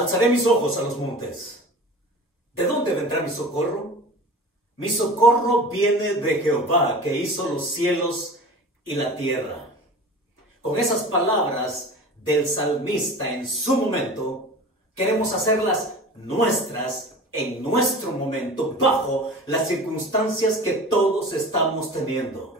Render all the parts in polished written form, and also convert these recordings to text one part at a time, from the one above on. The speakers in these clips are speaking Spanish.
Alzaré mis ojos a los montes. ¿De dónde vendrá mi socorro? Mi socorro viene de Jehová, que hizo los cielos y la tierra. Con esas palabras del salmista en su momento, queremos hacerlas nuestras en nuestro momento, bajo las circunstancias que todos estamos teniendo.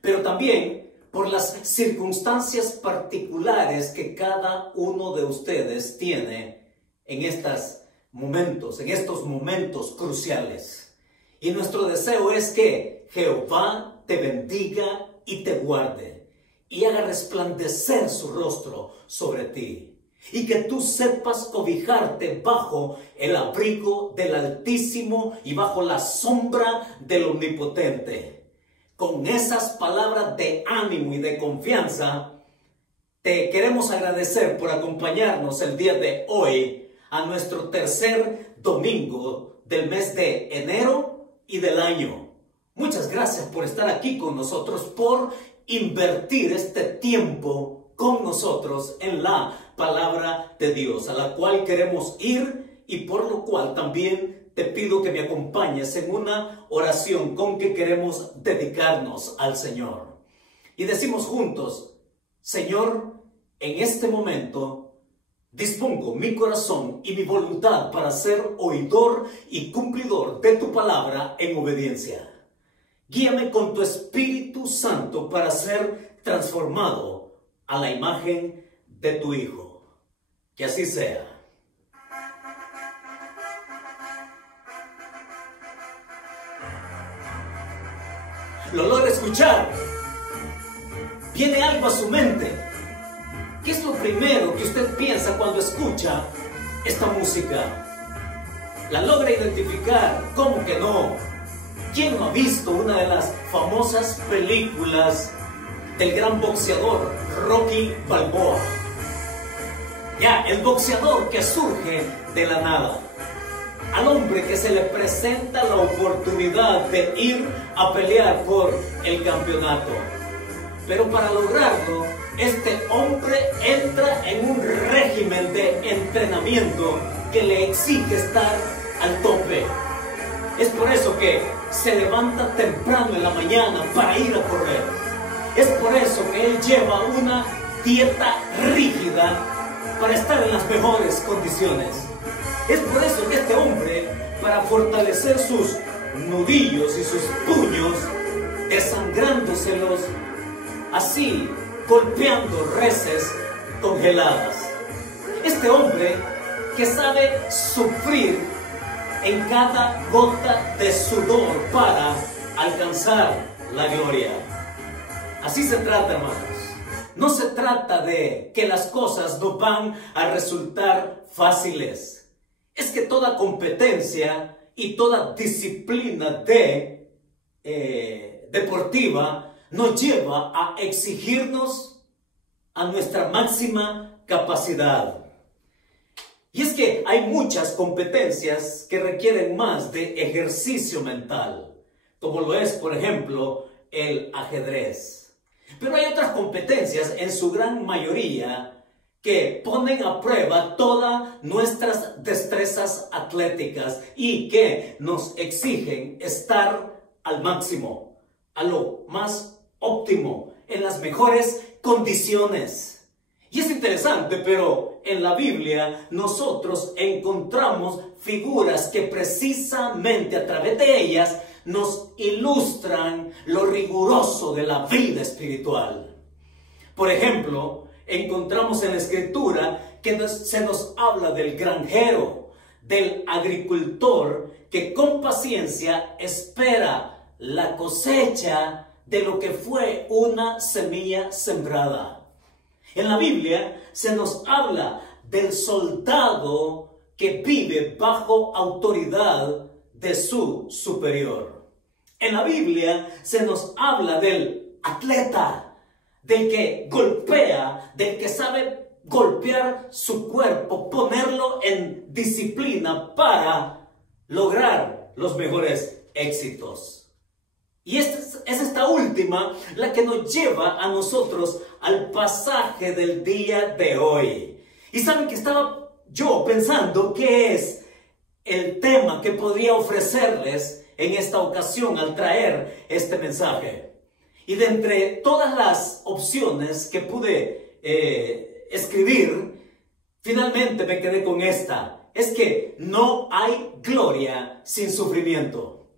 Pero también por las circunstancias particulares que cada uno de ustedes tiene en estos momentos cruciales. Y nuestro deseo es que Jehová te bendiga y te guarde, y haga resplandecer su rostro sobre ti, y que tú sepas cobijarte bajo el abrigo del Altísimo y bajo la sombra del Omnipotente. Con esas palabras de ánimo y de confianza, te queremos agradecer por acompañarnos el día de hoy a nuestro tercer domingo del mes de enero y del año. Muchas gracias por estar aquí con nosotros, por invertir este tiempo con nosotros en la palabra de Dios, a la cual queremos ir, y por lo cual también te pido que me acompañes en una oración con que queremos dedicarnos al Señor. Y decimos juntos: Señor, en este momento dispongo mi corazón y mi voluntad para ser oidor y cumplidor de tu palabra en obediencia. Guíame con tu Espíritu Santo para ser transformado a la imagen de tu Hijo. Que así sea. Lo logra escuchar. Viene algo a su mente. ¿Qué es lo primero que usted piensa cuando escucha esta música? ¿La logra identificar? ¿Cómo que no? ¿Quién no ha visto una de las famosas películas del gran boxeador Rocky Balboa? Ya, el boxeador que surge de la nada. Al hombre que se le presenta la oportunidad de ir a pelear por el campeonato. Pero para lograrlo, este hombre entra en un régimen de entrenamiento que le exige estar al tope. Es por eso que se levanta temprano en la mañana para ir a correr. Es por eso que él lleva una dieta rígida para estar en las mejores condiciones. Es por eso que este hombre, para fortalecer sus nudillos y sus puños, desangrándoselos, así golpeando reses congeladas. Este hombre que sabe sufrir en cada gota de sudor para alcanzar la gloria. Así se trata, hermanos. No se trata de que las cosas no van a resultar fáciles. Es que toda competencia y toda disciplina deportiva nos lleva a exigirnos a nuestra máxima capacidad. Y es que hay muchas competencias que requieren más de ejercicio mental, como lo es, por ejemplo, el ajedrez. Pero hay otras competencias, en su gran mayoría, que ponen a prueba todas nuestras destrezas atléticas y que nos exigen estar al máximo, a lo más óptimo, en las mejores condiciones. Y es interesante, pero en la Biblia nosotros encontramos figuras que precisamente a través de ellas nos ilustran lo riguroso de la vida espiritual. Por ejemplo, encontramos en la Escritura que se nos habla del granjero, del agricultor que con paciencia espera la cosecha de lo que fue una semilla sembrada. En la Biblia se nos habla del soldado que vive bajo autoridad de su superior. En la Biblia se nos habla del atleta, del que golpea, del que sabe golpear su cuerpo, ponerlo en disciplina para lograr los mejores éxitos. Y es esta última la que nos lleva a nosotros al pasaje del día de hoy. Y saben que estaba yo pensando qué es el tema que podría ofrecerles en esta ocasión al traer este mensaje. Y de entre todas las opciones que pude escribir, finalmente me quedé con esta. Es que no hay gloria sin sufrimiento.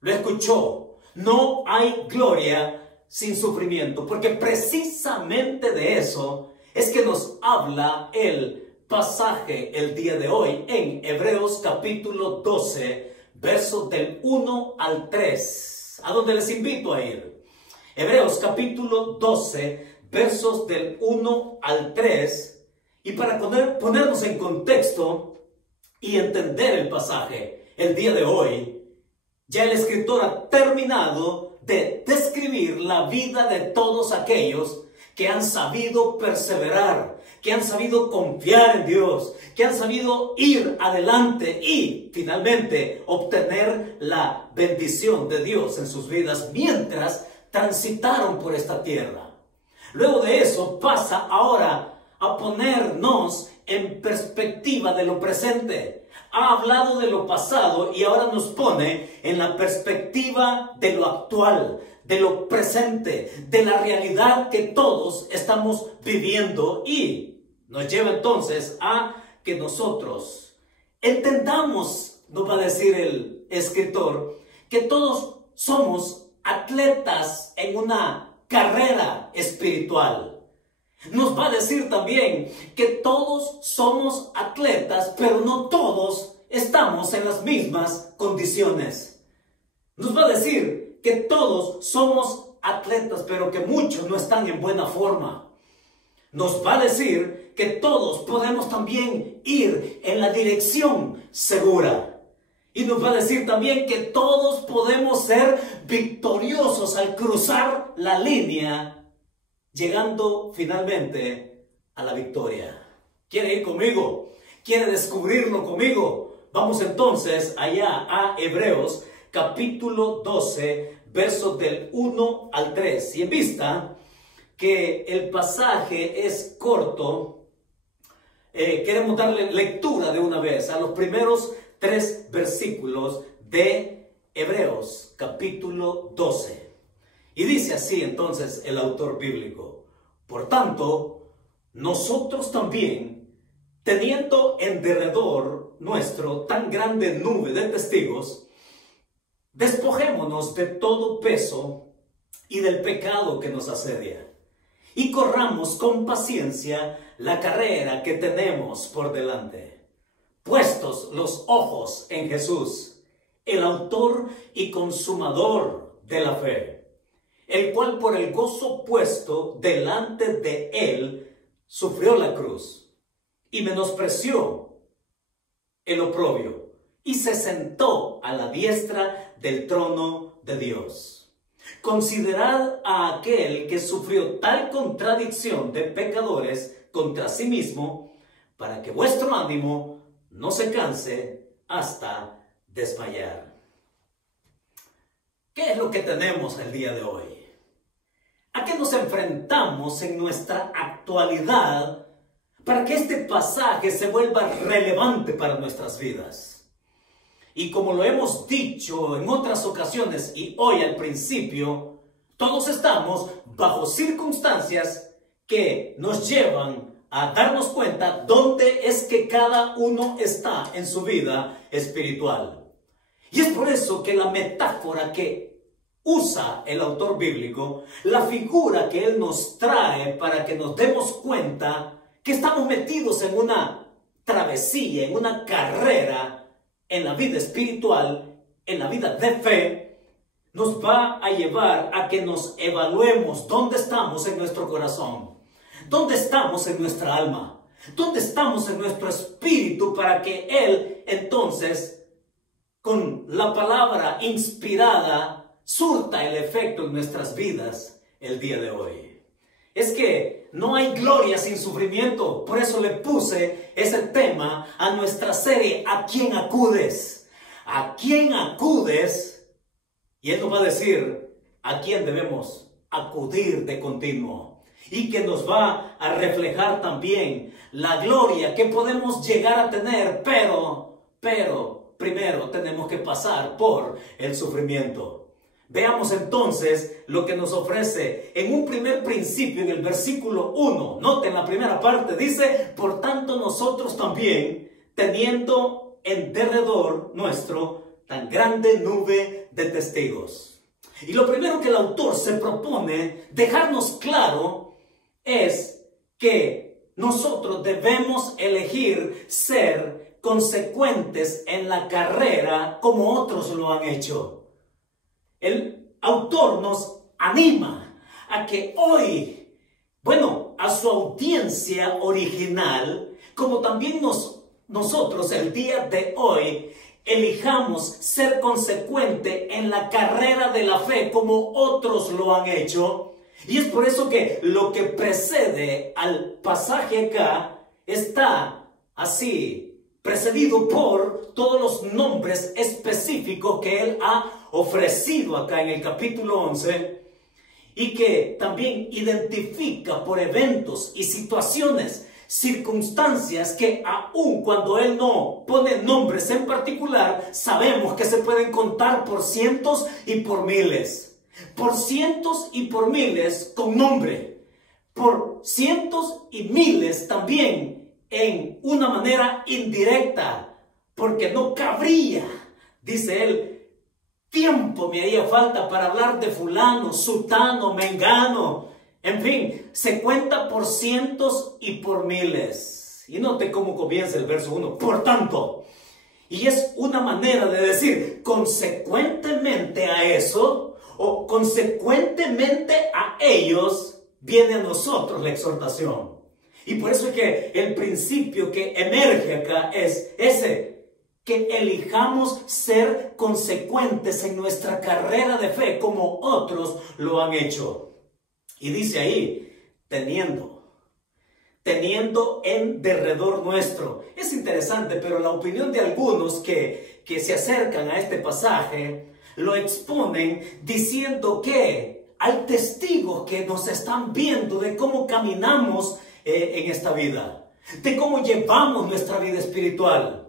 Lo escuchó. No hay gloria sin sufrimiento. Porque precisamente de eso es que nos habla el pasaje el día de hoy en Hebreos capítulo 12, versos del 1 al 3, a donde les invito a ir. Hebreos capítulo 12, versos del 1 al 3, y para ponernos en contexto y entender el pasaje el día de hoy, ya el escritor ha terminado de describir la vida de todos aquellos que han sabido perseverar, que han sabido confiar en Dios, que han sabido ir adelante y finalmente obtener la bendición de Dios en sus vidas mientras transitaron por esta tierra. Luego de eso pasa ahora a ponernos en perspectiva de lo presente. Ha hablado de lo pasado y ahora nos pone en la perspectiva de lo actual, de lo presente, de la realidad que todos estamos viviendo, y nos lleva entonces a que nosotros entendamos, nos va a decir el escritor, que todos somos atletas en una carrera espiritual. Nos va a decir también que todos somos atletas, pero no todos estamos en las mismas condiciones. Nos va a decir que todos somos atletas, pero que muchos no están en buena forma. Nos va a decir que todos podemos también ir en la dirección segura. Y nos va a decir también que todos podemos ser victoriosos al cruzar la línea, llegando finalmente a la victoria. ¿Quiere ir conmigo? ¿Quiere descubrirlo conmigo? Vamos entonces allá a Hebreos capítulo 12, versos del 1 al 3. Y en vista que el pasaje es corto, queremos darle lectura de una vez a los primeros 3 versículos de Hebreos capítulo 12. Y dice así entonces el autor bíblico: por tanto, nosotros también, teniendo en derredor nuestro tan grande nube de testigos, despojémonos de todo peso y del pecado que nos asedia, y corramos con paciencia la carrera que tenemos por delante, puestos los ojos en Jesús, el autor y consumador de la fe, el cual por el gozo puesto delante de él sufrió la cruz y menospreció el oprobio y se sentó a la diestra del trono de Dios. Considerad a aquel que sufrió tal contradicción de pecadores contra sí mismo, para que vuestro ánimo no se canse hasta desmayar. ¿Qué es lo que tenemos el día de hoy? ¿A qué nos enfrentamos en nuestra actualidad para que este pasaje se vuelva relevante para nuestras vidas? Y como lo hemos dicho en otras ocasiones y hoy al principio, todos estamos bajo circunstancias que nos llevan a darnos cuenta dónde es que cada uno está en su vida espiritual. Y es por eso que la metáfora que usa el autor bíblico, la figura que él nos trae para que nos demos cuenta que estamos metidos en una travesía, en una carrera en la vida espiritual, en la vida de fe, nos va a llevar a que nos evaluemos dónde estamos en nuestro corazón, dónde estamos en nuestra alma, dónde estamos en nuestro espíritu, para que él entonces, con la palabra inspirada, surta el efecto en nuestras vidas el día de hoy. Es que no hay gloria sin sufrimiento. Por eso le puse ese tema a nuestra serie, ¿a quién acudes? ¿A quién acudes? Y él nos va a decir a quién debemos acudir de continuo. y que nos va a reflejar también la gloria que podemos llegar a tener, pero primero tenemos que pasar por el sufrimiento. Veamos entonces lo que nos ofrece en un primer principio en el versículo 1. Noten la primera parte, dice: por tanto nosotros también, teniendo en derredor nuestro tan grande nube de testigos. Y lo primero que el autor se propone dejarnos claro es que nosotros debemos elegir ser consecuentes en la carrera como otros lo han hecho. El autor nos anima a que hoy, a su audiencia original, como también nosotros el día de hoy, elijamos ser consecuente en la carrera de la fe como otros lo han hecho. Y es por eso que lo que precede al pasaje acá está así, precedido por todos los nombres específicos que él ha ofrecido acá en el capítulo 11, y que también identifica por eventos y situaciones, circunstancias que aun cuando él no pone nombres en particular, sabemos que se pueden contar por cientos y por miles. Por cientos y por miles con nombre. Por cientos y miles también en una manera indirecta. Porque no cabría, dice él, tiempo me haría falta para hablar de fulano, sutano, mengano. En fin, se cuenta por cientos y por miles. Y note cómo comienza el verso 1. Por tanto. Y es una manera de decir, consecuentemente a eso, o consecuentemente a ellos, viene a nosotros la exhortación. Y por eso es que el principio que emerge acá es ese, que elijamos ser consecuentes en nuestra carrera de fe como otros lo han hecho. Y dice ahí, teniendo en derredor nuestro. Es interesante, pero la opinión de algunos que se acercan a este pasaje lo exponen diciendo que hay testigos que nos están viendo de cómo caminamos en esta vida, de cómo llevamos nuestra vida espiritual.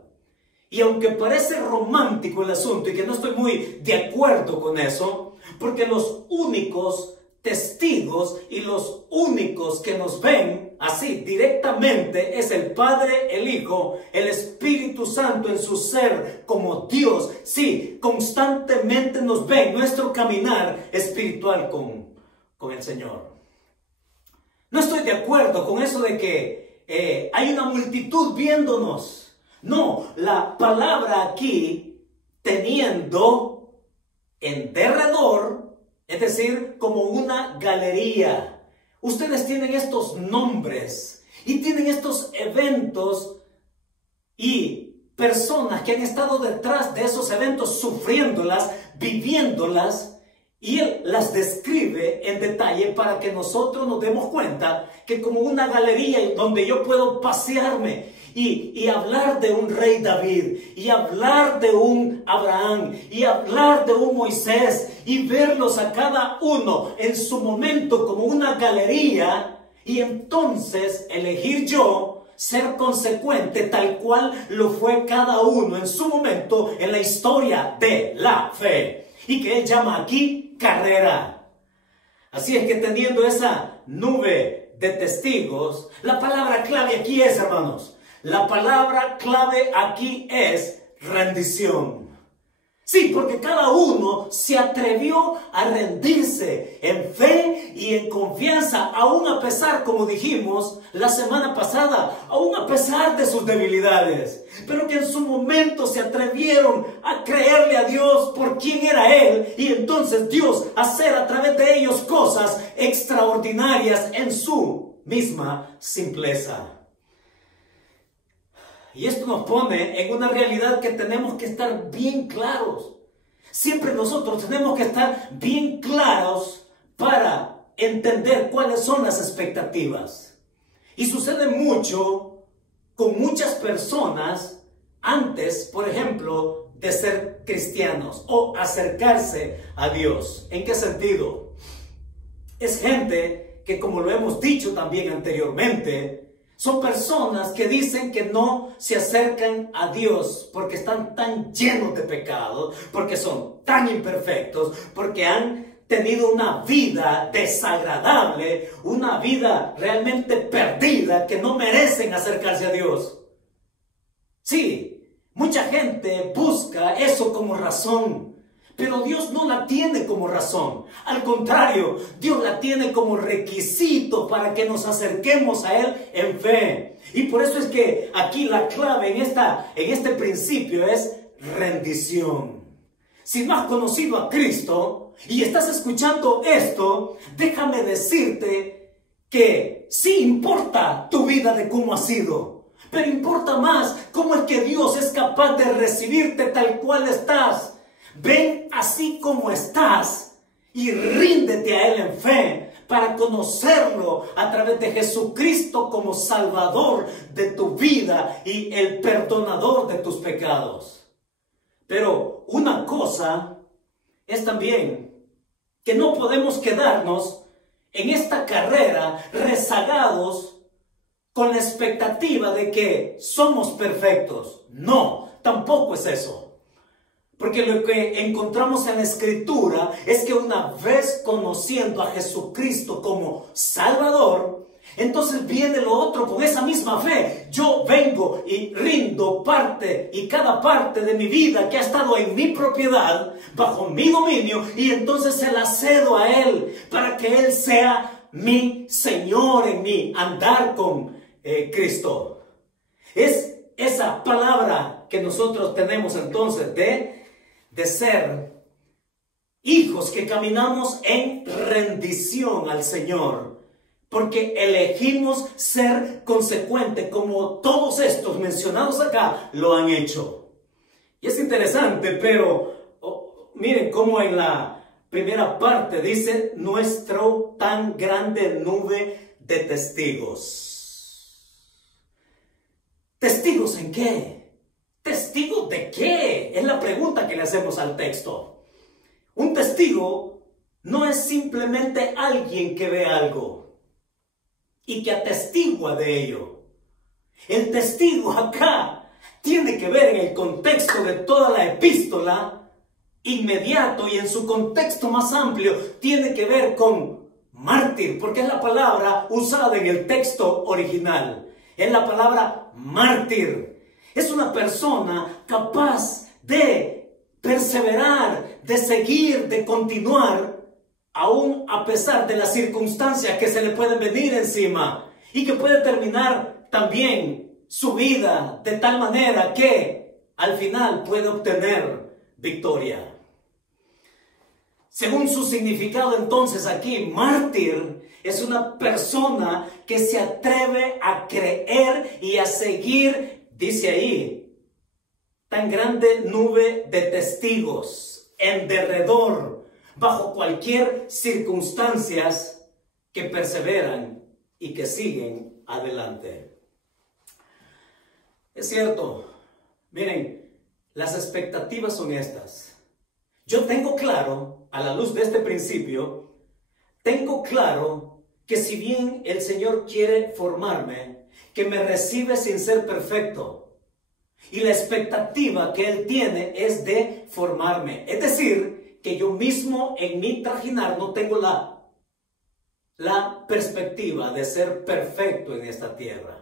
Y aunque parece romántico el asunto y que no estoy muy de acuerdo con eso, porque los únicos testigos y los únicos que nos ven así directamente es el Padre, el Hijo, el Espíritu Santo en su ser como Dios. Sí, constantemente nos ven nuestro caminar espiritual con el Señor. No estoy de acuerdo con eso de que hay una multitud viéndonos. No, la palabra aquí, teniendo en derredor, es decir, como una galería. Ustedes tienen estos nombres y tienen estos eventos y personas que han estado detrás de esos eventos sufriéndolas, viviéndolas, y él las describe en detalle para que nosotros nos demos cuenta que como una galería donde yo puedo pasearme y hablar de un rey David, y hablar de un Abraham, y hablar de un Moisés, y verlos a cada uno en su momento como una galería, y entonces elegir yo ser consecuente tal cual lo fue cada uno en su momento en la historia de la fe, y que él llama aquí carrera. Así es que teniendo esa nube de testigos, la palabra clave aquí es, hermanos, la palabra clave aquí es rendición. Sí, porque cada uno se atrevió a rendirse en fe y en confianza, aún a pesar, como dijimos la semana pasada, aún a pesar de sus debilidades. Pero que en su momento se atrevieron a creerle a Dios por quién era Él, y entonces Dios hacer a través de ellos cosas extraordinarias en su misma simpleza. Y esto nos pone en una realidad que tenemos que estar bien claros. Siempre nosotros tenemos que estar bien claros para entender cuáles son las expectativas. Y sucede mucho con muchas personas antes, por ejemplo, de ser cristianos o acercarse a Dios. ¿En qué sentido? Es gente que como lo hemos dicho también anteriormente, son personas que dicen que no se acercan a Dios porque están tan llenos de pecados, porque son tan imperfectos, porque han tenido una vida desagradable, una vida realmente perdida, que no merecen acercarse a Dios. Sí, mucha gente busca eso como razón, pero Dios no la tiene como razón. Al contrario, Dios la tiene como requisito para que nos acerquemos a Él en fe. Y por eso es que aquí la clave en este principio es rendición. Si no has conocido a Cristo y estás escuchando esto, déjame decirte que sí importa tu vida de cómo ha sido, pero importa más cómo es que Dios es capaz de recibirte tal cual estás. Ven así como estás y ríndete a Él en fe para conocerlo a través de Jesucristo como Salvador de tu vida y el perdonador de tus pecados. Pero una cosa es también que no podemos quedarnos en esta carrera rezagados con la expectativa de que somos perfectos. No, tampoco es eso. Porque lo que encontramos en la Escritura es que una vez conociendo a Jesucristo como Salvador, entonces viene lo otro con esa misma fe. Yo vengo y rindo parte y cada parte de mi vida que ha estado en mi propiedad, bajo mi dominio, y entonces se la cedo a Él para que Él sea mi Señor en mi andar con Cristo. Es esa palabra que nosotros tenemos entonces de ser hijos que caminamos en rendición al Señor. Porque elegimos ser consecuentes como todos estos mencionados acá lo han hecho. Y es interesante, pero miren cómo en la primera parte dice nuestra tan grande nube de testigos. ¿Testigos en qué? ¿Testigos de qué? Es la pregunta que le hacemos al texto. Un testigo no es simplemente alguien que ve algo y que atestigua de ello. El testigo acá tiene que ver en el contexto de toda la epístola inmediato y en su contexto más amplio tiene que ver con mártir, porque es la palabra usada en el texto original. Es la palabra mártir. Es una persona capaz de perseverar, de seguir, de continuar, aún a pesar de las circunstancias que se le pueden venir encima y que puede terminar también su vida de tal manera que al final puede obtener victoria. Según su significado entonces aquí, mártir es una persona que se atreve a creer y a seguir, dice ahí, tan grande nube de testigos en derredor, bajo cualquier circunstancias, que perseveran y que siguen adelante. Es cierto, miren, las expectativas son estas. Yo tengo claro, a la luz de este principio, tengo claro que si bien el Señor quiere formarme, que me recibe sin ser perfecto, y la expectativa que Él tiene es de formarme, es decir, que yo mismo en mi trajinar no tengo la perspectiva de ser perfecto en esta tierra.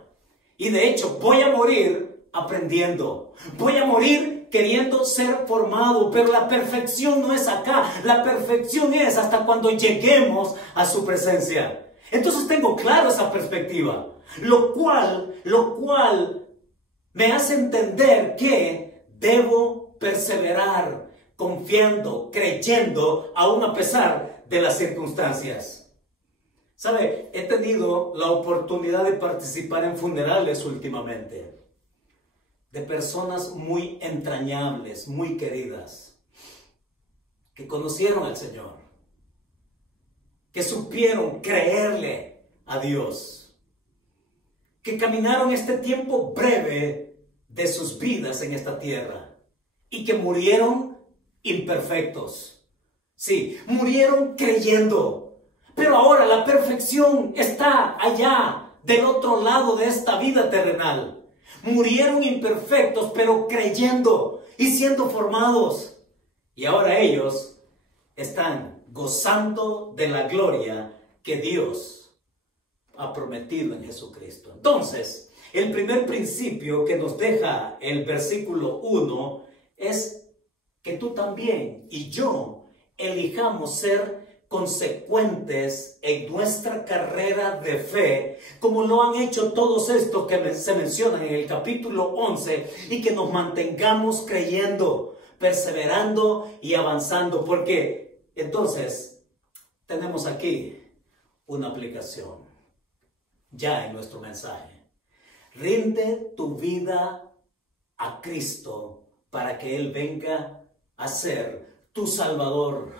Y de hecho voy a morir aprendiendo. Voy a morir queriendo ser formado, pero la perfección no es acá. La perfección es hasta cuando lleguemos a su presencia. Entonces tengo claro esa perspectiva, lo cual me hace entender que debo perseverar, confiando, creyendo, aún a pesar de las circunstancias. ¿Sabe? He tenido la oportunidad de participar en funerales últimamente, de personas muy entrañables, muy queridas, que conocieron al Señor, que supieron creerle a Dios, que caminaron este tiempo breve de sus vidas en esta tierra y que murieron imperfectos. Sí, murieron creyendo, Pero ahora la perfección está allá, del otro lado de esta vida terrenal. Murieron imperfectos, pero creyendo y siendo formados. Y ahora ellos están gozando de la gloria que Dios ha prometido en Jesucristo. Entonces, el primer principio que nos deja el versículo 1 es que tú también y yo elijamos ser consecuentes en nuestra carrera de fe, como lo han hecho todos estos que se mencionan en el capítulo 11, y que nos mantengamos creyendo, perseverando y avanzando, porque entonces tenemos aquí una aplicación ya en nuestro mensaje. Rinde tu vida a Cristo para que Él venga a ser tu Salvador.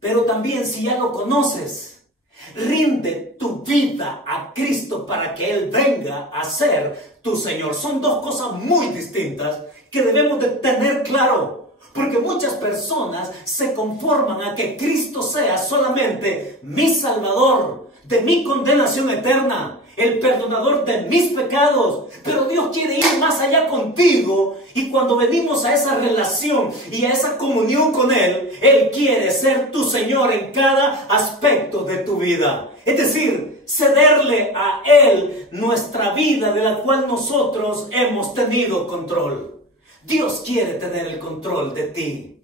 Pero también, si ya lo conoces, rinde tu vida a Cristo para que Él venga a ser tu Señor. Son dos cosas muy distintas que debemos de tener claro. Porque muchas personas se conforman a que Cristo sea solamente mi Salvador de mi condenación eterna, el perdonador de mis pecados. Pero Dios quiere ir más allá contigo, y cuando venimos a esa relación y a esa comunión con Él, Él quiere ser tu Señor en cada aspecto de tu vida. Es decir, cederle a Él nuestra vida, de la cual nosotros hemos tenido control. Dios quiere tener el control de ti.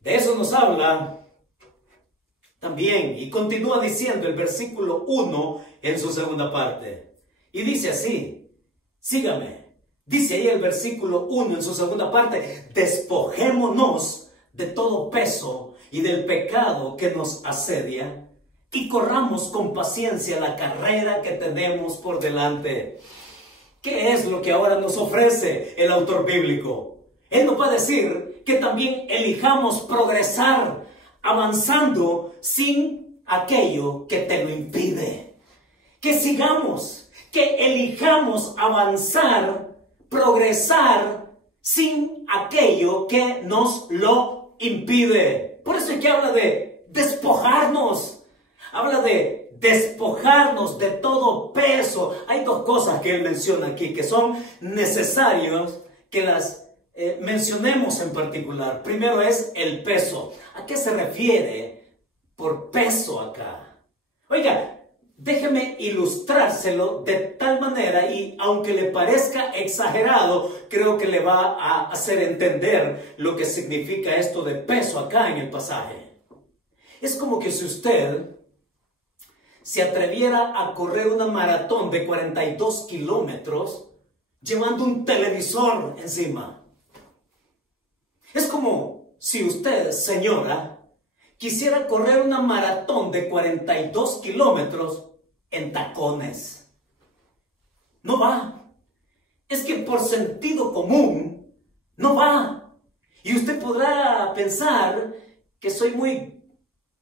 De eso nos habla también, y continúa diciendo el versículo 1 en su segunda parte. Y dice así, sígame. Dice ahí el versículo 1 en su segunda parte: despojémonos de todo peso y del pecado que nos asedia, y corramos con paciencia la carrera que tenemos por delante. ¿Qué es lo que ahora nos ofrece el autor bíblico? Él nos va a decir que también elijamos progresar, avanzando sin aquello que te lo impide. Que sigamos, que elijamos avanzar, progresar sin aquello que nos lo impide. Por eso es que habla de despojarnos. Habla de despojarnos de todo peso. Hay dos cosas que él menciona aquí que son necesarios que las mencionemos en particular. Primero es el peso. ¿A qué se refiere por peso acá? Oiga, déjeme ilustrárselo de tal manera, y aunque le parezca exagerado, creo que le va a hacer entender lo que significa esto de peso acá en el pasaje. Es como que si usted se atreviera a correr una maratón de 42 kilómetros llevando un televisor encima. Es como si usted, señora, quisiera correr una maratón de 42 kilómetros en tacones. No va. Es que por sentido común no va. Y usted podrá pensar que soy muy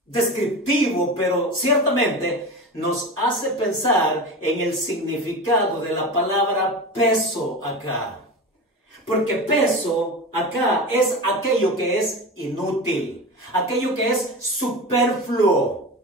descriptivo, pero ciertamente nos hace pensar en el significado de la palabra peso acá. Porque peso acá es aquello que es inútil, aquello que es superfluo.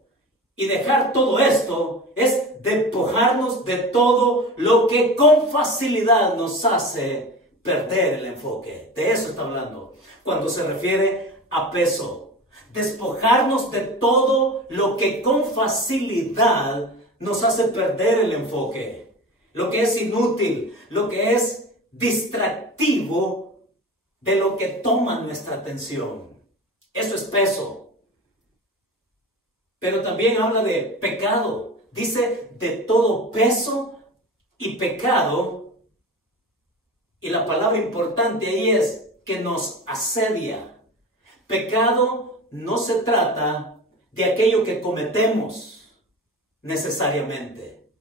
Y dejar todo esto es despojarnos de todo lo que con facilidad nos hace perder el enfoque. De eso está hablando cuando se refiere a peso. Despojarnos de todo lo que con facilidad nos hace perder el enfoque. Lo que es inútil, lo que es distractivo de lo que toma nuestra atención. Eso es peso. Pero también habla de pecado. Dice de todo peso y pecado. Y la palabra importante ahí es que nos asedia. Pecado no se trata de aquello que cometemos necesariamente.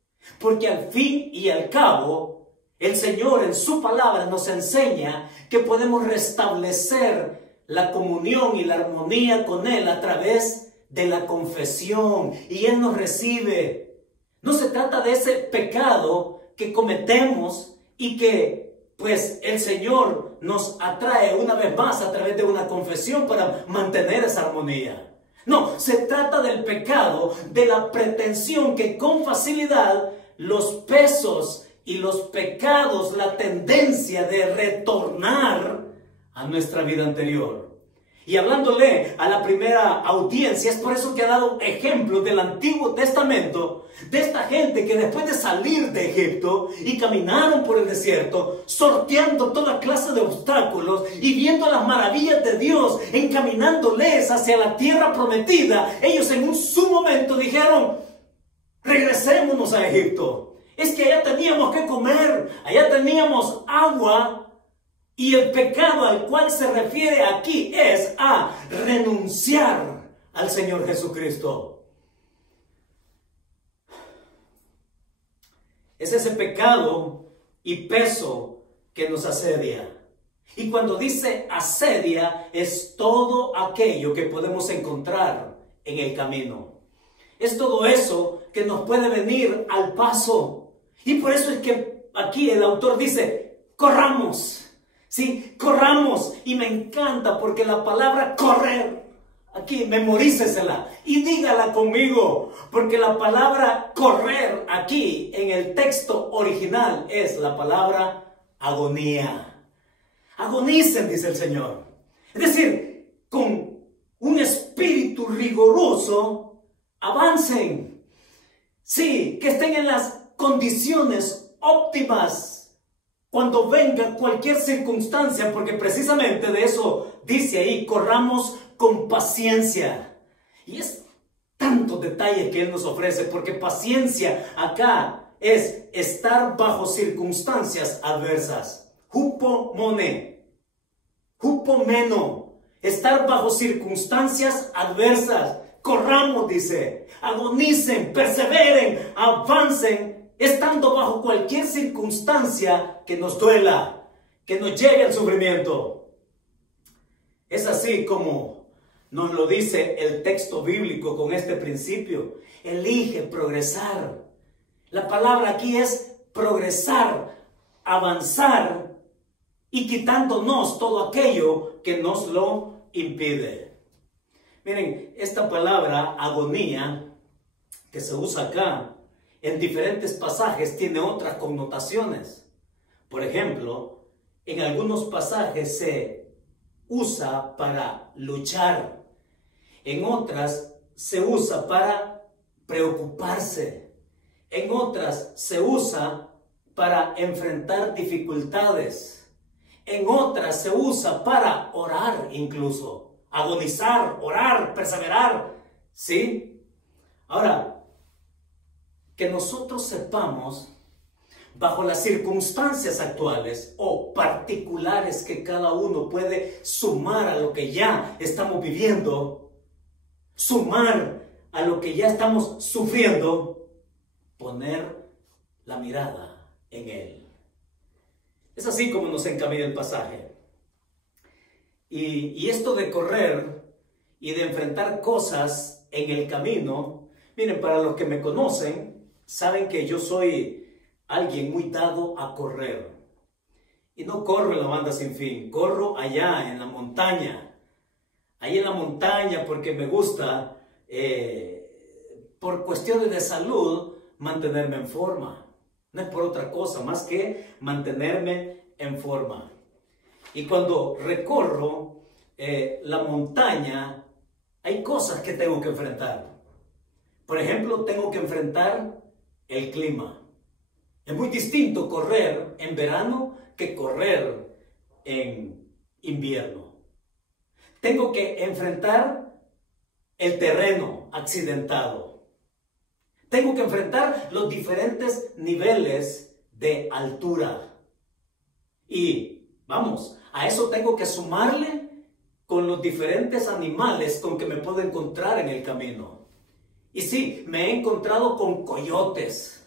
Porque al fin y al cabo, el Señor en su palabra nos enseña que podemos restablecer la comunión y la armonía con Él a través de la confesión, y Él nos recibe. No se trata de ese pecado que cometemos y que pues el Señor nos atrae una vez más a través de una confesión para mantener esa armonía. No, se trata del pecado, de la pretensión que con facilidad los pesos y los pecados, la tendencia de retornar a nuestra vida anterior. Y hablándole a la primera audiencia, es por eso que ha dado ejemplos del Antiguo Testamento, de esta gente que después de salir de Egipto y caminaron por el desierto, sorteando toda clase de obstáculos y viendo las maravillas de Dios, encaminándoles hacia la tierra prometida, ellos en su momento dijeron, regresémonos a Egipto. Es que allá teníamos que comer, allá teníamos agua. Y el pecado al cual se refiere aquí es a renunciar al Señor Jesucristo. Es ese pecado y peso que nos asedia. Y cuando dice asedia, es todo aquello que podemos encontrar en el camino. Es todo eso que nos puede venir al paso. Y por eso es que aquí el autor dice, corramos. Sí, corramos. Y me encanta porque la palabra correr, aquí memorícesela y dígala conmigo, porque la palabra correr aquí en el texto original es la palabra agonía. Agonicen, dice el Señor. Es decir, con un espíritu riguroso, avancen. Sí, que estén en las condiciones óptimas cuando venga cualquier circunstancia, porque precisamente de eso dice ahí, corramos con paciencia. Y es tantos detalles que Él nos ofrece, porque paciencia acá es estar bajo circunstancias adversas. Hupomone, hupomeno, estar bajo circunstancias adversas. Corramos, dice, agonicen, perseveren, avancen, estando bajo cualquier circunstancia que nos duela, que nos lleve al sufrimiento. Es así como nos lo dice el texto bíblico con este principio. Elige progresar. La palabra aquí es progresar, avanzar y quitándonos todo aquello que nos lo impide. Miren, esta palabra agonía que se usa acá en diferentes pasajes tiene otras connotaciones. Por ejemplo, en algunos pasajes se usa para luchar. En otras se usa para preocuparse. En otras se usa para enfrentar dificultades. En otras se usa para orar incluso. Agonizar, orar, perseverar. ¿Sí? Ahora, que nosotros sepamos, bajo las circunstancias actuales o particulares que cada uno puede sumar a lo que ya estamos viviendo, sumar a lo que ya estamos sufriendo, poner la mirada en Él. Es así como nos encamina el pasaje. Y esto de correr y de enfrentar cosas en el camino, miren, para los que me conocen, saben que yo soy alguien muy dado a correr. Y no corro en la banda sin fin, corro allá en la montaña. Ahí en la montaña porque me gusta, por cuestiones de salud, mantenerme en forma. No es por otra cosa más que mantenerme en forma. Y cuando recorro la montaña, hay cosas que tengo que enfrentar. Por ejemplo, tengo que enfrentar el clima. Es muy distinto correr en verano que correr en invierno. Tengo que enfrentar el terreno accidentado. Tengo que enfrentar los diferentes niveles de altura. Y vamos, a eso tengo que sumarle con los diferentes animales con que me puedo encontrar en el camino. Y sí, me he encontrado con coyotes,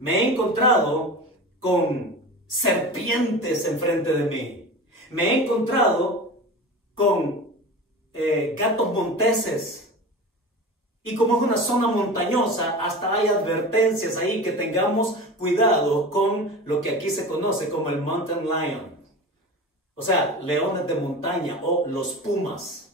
me he encontrado con serpientes enfrente de mí, me he encontrado con gatos monteses. Y como es una zona montañosa, hasta hay advertencias ahí que tengamos cuidado con lo que aquí se conoce como el mountain lion. O sea, leones de montaña o los pumas.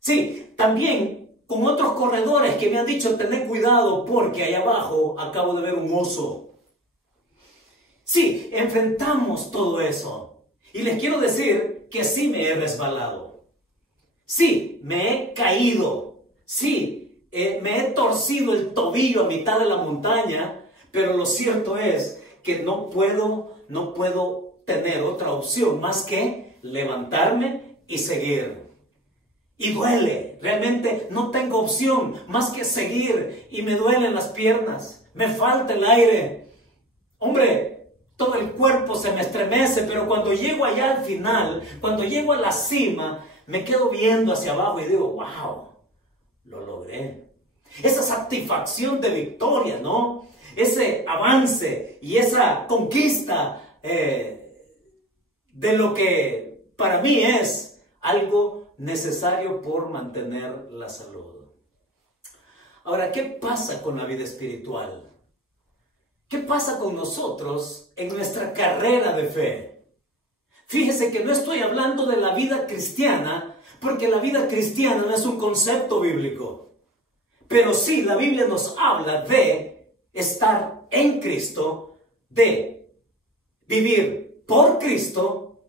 Sí, también con otros corredores que me han dicho tener cuidado porque allá abajo acabo de ver un oso. Sí, enfrentamos todo eso. Y les quiero decir que sí me he resbalado. Sí, me he caído. Sí, me he torcido el tobillo a mitad de la montaña. Pero lo cierto es que no puedo tener otra opción más que levantarme y seguir. Y duele, realmente no tengo opción más que seguir y me duelen las piernas, me falta el aire. Hombre, todo el cuerpo se me estremece, pero cuando llego allá al final, cuando llego a la cima, me quedo viendo hacia abajo y digo, wow, lo logré. Esa satisfacción de victoria, ¿no? Ese avance y esa conquista de lo que para mí es algo necesario por mantener la salud. Ahora, ¿qué pasa con la vida espiritual? ¿Qué pasa con nosotros en nuestra carrera de fe? Fíjese que no estoy hablando de la vida cristiana, porque la vida cristiana no es un concepto bíblico. Pero sí, la Biblia nos habla de estar en Cristo, de vivir por Cristo,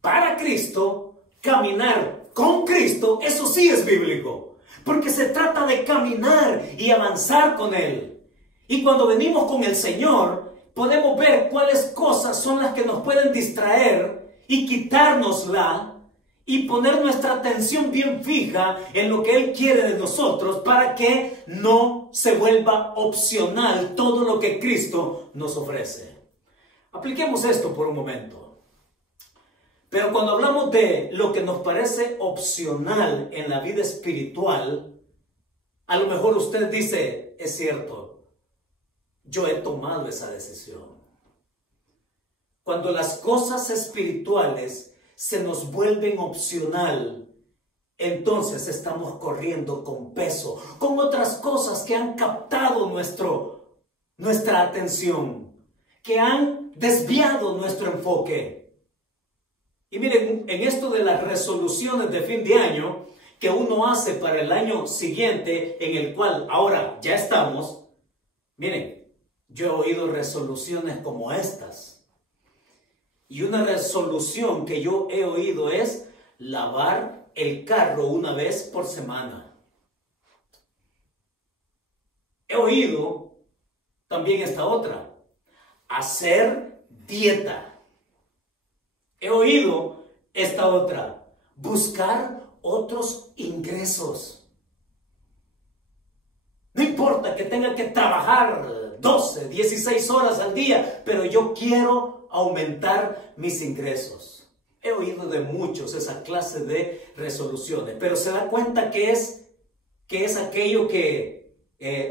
para Cristo, caminar con Cristo. Eso sí es bíblico, porque se trata de caminar y avanzar con Él. Y cuando venimos con el Señor, podemos ver cuáles cosas son las que nos pueden distraer y quitárnosla y poner nuestra atención bien fija en lo que Él quiere de nosotros para que no se vuelva opcional todo lo que Cristo nos ofrece. Apliquemos esto por un momento. Pero cuando hablamos de lo que nos parece opcional en la vida espiritual, a lo mejor usted dice, es cierto, yo he tomado esa decisión. Cuando las cosas espirituales se nos vuelven opcional, entonces estamos corriendo con peso, con otras cosas que han captado nuestra atención, que han desviado nuestro enfoque. Y miren, en esto de las resoluciones de fin de año que uno hace para el año siguiente, en el cual ahora ya estamos, miren, yo he oído resoluciones como estas. Y una resolución que yo he oído es lavar el carro una vez por semana. He oído también esta otra, hacer dieta. He oído esta otra, buscar otros ingresos. No importa que tenga que trabajar 12, 16 horas al día, pero yo quiero aumentar mis ingresos. He oído de muchos esa clase de resoluciones, pero se da cuenta que es aquello que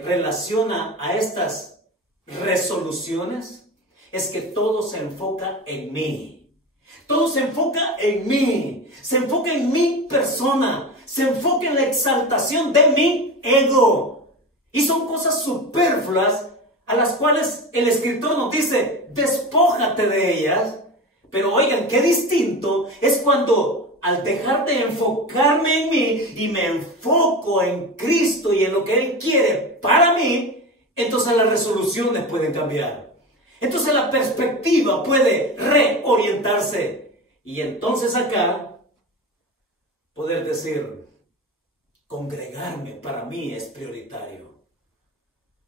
relaciona a estas resoluciones, es que todo se enfoca en mí. Todo se enfoca en mí, se enfoca en mi persona, se enfoca en la exaltación de mi ego. Y son cosas superfluas a las cuales el escritor nos dice, despójate de ellas. Pero oigan, qué distinto es cuando al dejar de enfocarme en mí y me enfoco en Cristo y en lo que Él quiere para mí, entonces las resoluciones pueden cambiar. Entonces la perspectiva puede reorientarse. Y entonces acá poder decir, congregarme para mí es prioritario.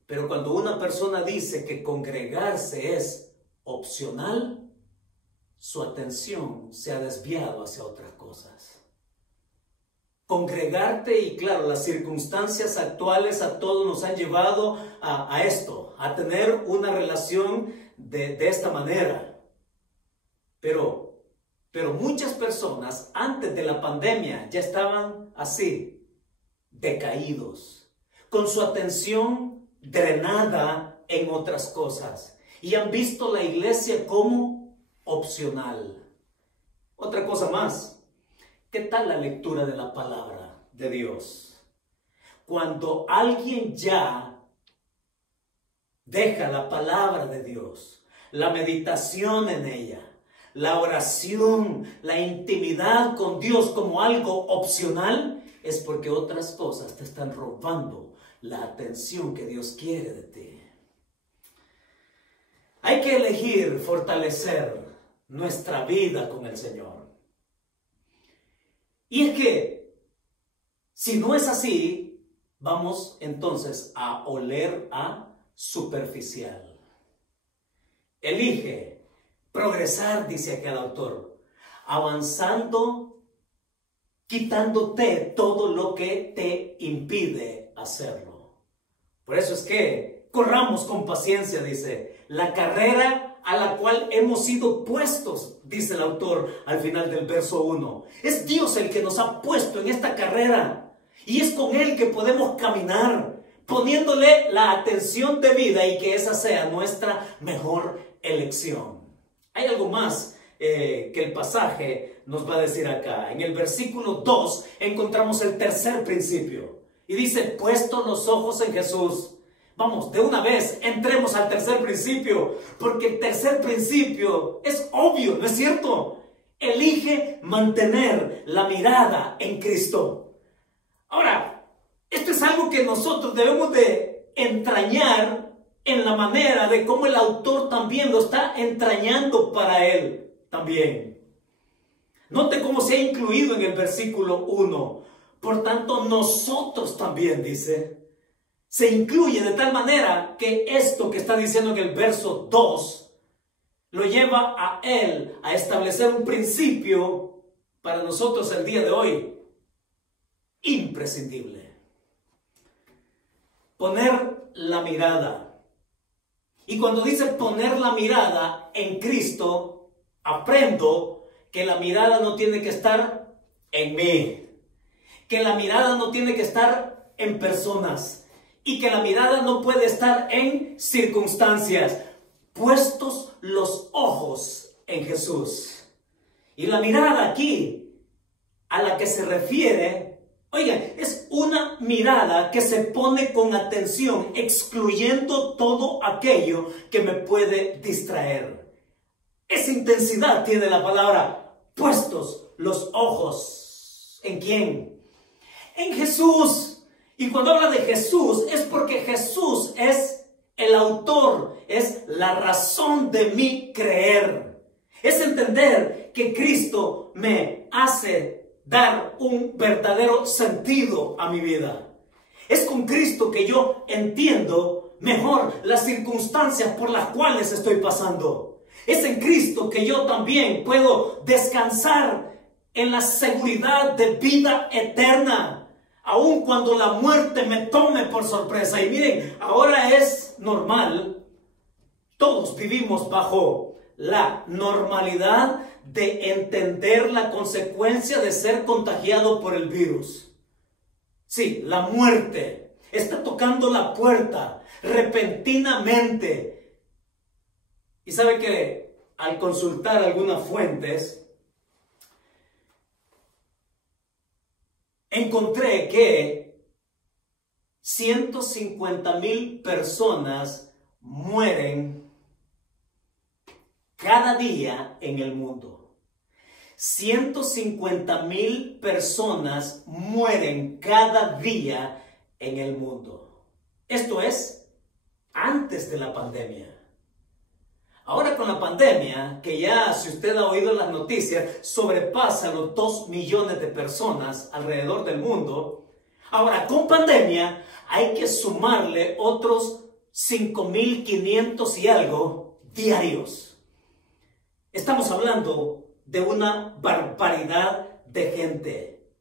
Pero cuando una persona dice que congregarse es opcional, su atención se ha desviado hacia otras cosas. Congregarte, y claro, las circunstancias actuales a todos nos han llevado a esto, a tener una relación de esta manera. Pero muchas personas antes de la pandemia ya estaban así, decaídos, con su atención drenada en otras cosas y han visto la iglesia como opcional. Otra cosa más, ¿qué tal la lectura de la palabra de Dios? Cuando alguien ya deja la palabra de Dios, la meditación en ella, la oración, la intimidad con Dios como algo opcional, es porque otras cosas te están robando la atención que Dios quiere de ti. Hay que elegir fortalecer nuestra vida con el Señor. Y es que, si no es así, vamos entonces a oler a superficial. Elige progresar, dice aquel autor, avanzando, quitándote todo lo que te impide hacerlo. Por eso es que corramos con paciencia, dice, la carrera a la cual hemos sido puestos, dice el autor al final del verso 1. Es Dios el que nos ha puesto en esta carrera y es con Él que podemos caminar, poniéndole la atención debida y que esa sea nuestra mejor elección. Hay algo más que el pasaje nos va a decir acá. En el versículo 2 encontramos el tercer principio y dice, puestos los ojos en Jesús. Vamos, de una vez entremos al tercer principio, porque el tercer principio es obvio, ¿no es cierto? Elige mantener la mirada en Cristo. Ahora, esto es algo que nosotros debemos de entrañar en la manera de cómo el autor también lo está entrañando para él también. Note cómo se ha incluido en el versículo 1. Por tanto, nosotros también, dice, se incluye de tal manera que esto que está diciendo en el verso 2 lo lleva a él a establecer un principio para nosotros el día de hoy imprescindible. Poner la mirada. Y cuando dice poner la mirada en Cristo, aprendo que la mirada no tiene que estar en mí, que la mirada no tiene que estar en personas, y que la mirada no puede estar en circunstancias. Puestos los ojos en Jesús. Y la mirada aquí a la que se refiere, oigan, es una mirada que se pone con atención, excluyendo todo aquello que me puede distraer. Esa intensidad tiene la palabra puestos los ojos. ¿En quién? En Jesús. Y cuando habla de Jesús es porque Jesús es el autor, es la razón de mi creer. Es entender que Cristo me hace dar un verdadero sentido a mi vida. Es con Cristo que yo entiendo mejor las circunstancias por las cuales estoy pasando. Es en Cristo que yo también puedo descansar en la seguridad de vida eterna. Aun cuando la muerte me tome por sorpresa. Y miren, ahora es normal. Todos vivimos bajo la normalidad de entender la consecuencia de ser contagiado por el virus. Sí, la muerte está tocando la puerta repentinamente. Y sabe que al consultar algunas fuentes, encontré que 150,000 personas mueren cada día en el mundo. 150,000 personas mueren cada día en el mundo. Esto es antes de la pandemia. Ahora con la pandemia, que ya, si usted ha oído las noticias, sobrepasa los 2 millones de personas alrededor del mundo. Ahora con pandemia hay que sumarle otros 5,500 y algo diarios. Estamos hablando de una barbaridad de gente.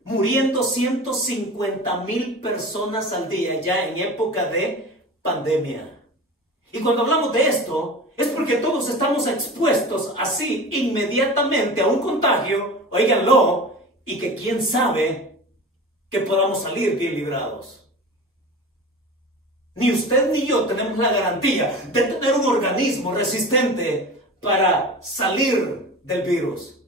Muriendo 150,000 personas al día ya en época de pandemia. Y cuando hablamos de esto, es porque todos estamos expuestos así inmediatamente a un contagio, óiganlo, y que quién sabe que podamos salir bien librados. Ni usted ni yo tenemos la garantía de tener un organismo resistente para salir del virus.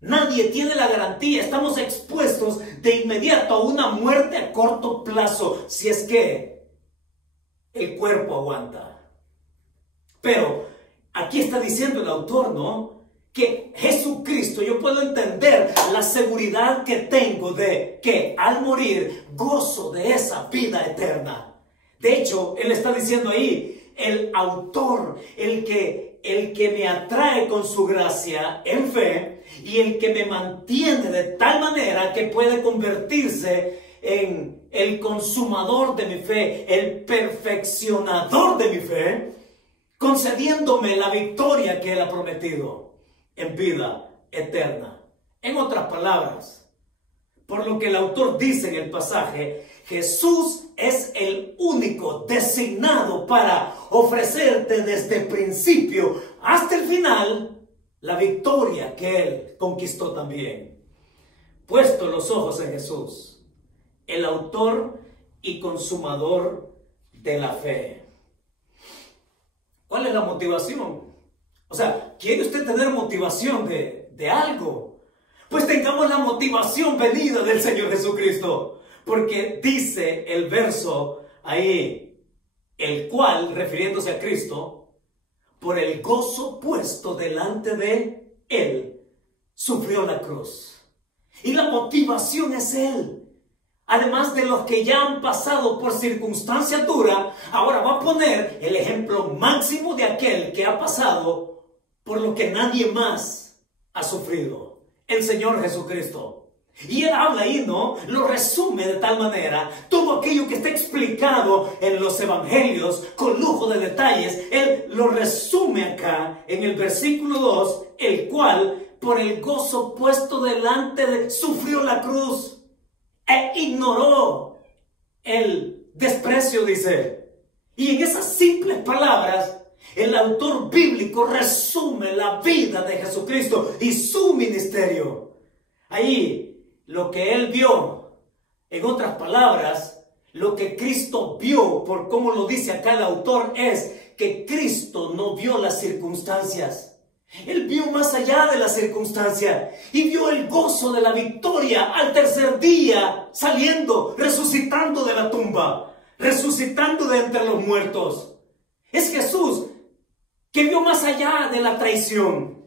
Nadie tiene la garantía, estamos expuestos de inmediato a una muerte a corto plazo, si es que el cuerpo aguanta. Pero aquí está diciendo el autor, ¿no? que Jesucristo, yo puedo entender la seguridad que tengo de que al morir gozo de esa vida eterna. De hecho, Él está diciendo ahí, el autor, el que me atrae con su gracia en fe y el que me mantiene de tal manera que puede convertirse en el consumador de mi fe, el perfeccionador de mi fe, concediéndome la victoria que Él ha prometido en vida eterna. En otras palabras, por lo que el autor dice en el pasaje, Jesús es el único designado para ofrecerte desde el principio hasta el final la victoria que Él conquistó también. Puesto los ojos en Jesús, el autor y consumador de la fe. ¿Cuál es la motivación? O sea, ¿quiere usted tener motivación de algo? Pues tengamos la motivación venida del Señor Jesucristo. Porque dice el verso ahí, el cual, refiriéndose a Cristo, por el gozo puesto delante de Él, sufrió la cruz. Y la motivación es Él. Además de los que ya han pasado por circunstancia dura, ahora va a poner el ejemplo máximo de aquel que ha pasado por lo que nadie más ha sufrido, el Señor Jesucristo. Y Él habla ahí, ¿no? Lo resume de tal manera, todo aquello que está explicado en los evangelios con lujo de detalles, Él lo resume acá en el versículo 2, el cual por el gozo puesto delante de sufrió la cruz e ignoró el desprecio, dice. Y en esas simples palabras, el autor bíblico resume la vida de Jesucristo y su ministerio. Ahí, lo que Él vio, en otras palabras, lo que Cristo vio, por cómo lo dice acá el autor, es que Cristo no vio las circunstancias. Él vio más allá de la circunstancia y vio el gozo de la victoria al tercer día, saliendo, resucitando de la tumba, resucitando de entre los muertos. Es Jesús que vio más allá de la traición.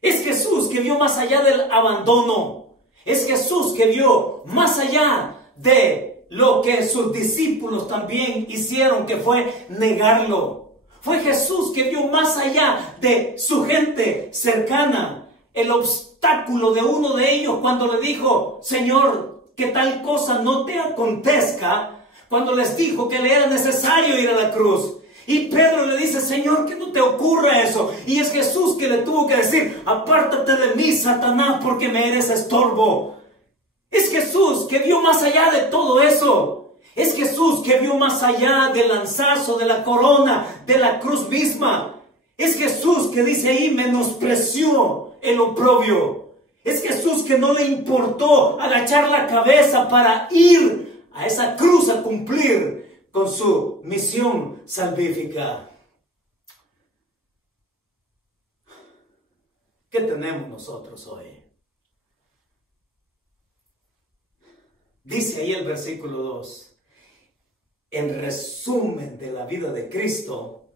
Es Jesús que vio más allá del abandono. Es Jesús que vio más allá de lo que sus discípulos también hicieron, que fue negarlo. Fue Jesús que vio más allá de su gente cercana, el obstáculo de uno de ellos cuando le dijo, Señor, que tal cosa no te acontezca, cuando les dijo que le era necesario ir a la cruz. Y Pedro le dice, Señor, que no te ocurra eso. Y es Jesús que le tuvo que decir, apártate de mí, Satanás, porque me eres estorbo. Es Jesús que vio más allá de todo eso. Es Jesús que vio más allá del lanzazo, de la corona, de la cruz misma. Es Jesús que dice ahí, menospreció el oprobio. Es Jesús que no le importó agachar la cabeza para ir a esa cruz a cumplir con su misión salvífica. ¿Qué tenemos nosotros hoy? Dice ahí el versículo 2. En resumen de la vida de Cristo,